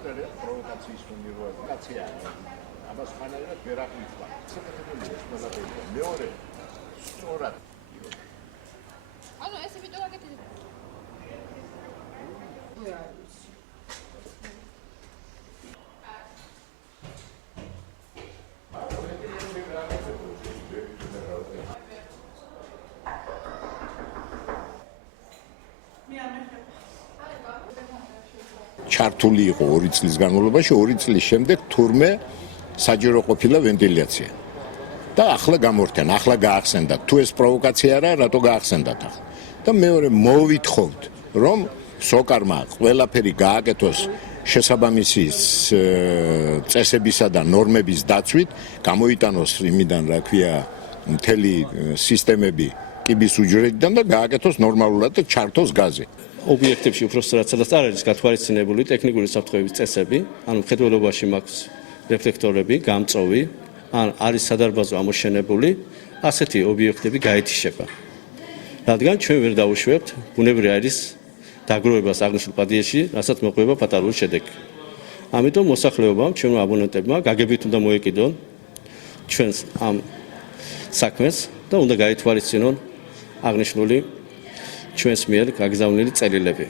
მატერია პროვოკაციის უნივერსიტეტი კაცია. ამას ხანერად ვერ აღვიქვა. საქართველოს ეს მონაწილეობა. მეორე სწორად ანუ ეს ვიდეო აგეთით. ჩართული იყო 2 წლის განმავლობაში, 2 წლის შემდეგ თურმე საჯარო ყოფილა ვენტილაცია. და ახლა გამორთენ, ახლა გაახსენდა. თუ ეს პროვოკაცია არა, რატო გაახსენდათ ახლა? და მეორე მოვითხოვთ, რომ სოკარმა ყველაფერი გააკეთოს შესაბამისი წესებისა და ნორმების დაცვით, გამოიტანოს იმიდან, რა ქვია, მთელი სისტემები კიბის უჯრედიდან და გააკეთოს ნორმალურად და ჩართოს გაზი. ობიექტებში უფრო სწორად არ არის გათვალისწინებული ტექნიკური საფრთხეების წესები, ანუ მხედველობაში მაქვს რეფლექტორები, გამწოვი, ან არის სადარბაზო ამოშენებული, ასეთი ობიექტები გაეთიშება. რადგან ჩვენ ვერ დავუშვებთ ბუნებრივი აირის დაგროვებას აღნიშნულ პადიაში, რასაც მოყვება ფატალური შედეგი. ამიტომ მოსახლეობამ, ჩვენმა აბონენტებმა გაგებით უნდა მოეკიდონ ჩვენს ამ საქმეს და უნდა გაითვალისწინონ აღნიშნული ჩვენს მიერ გაგზავნილი წერილები.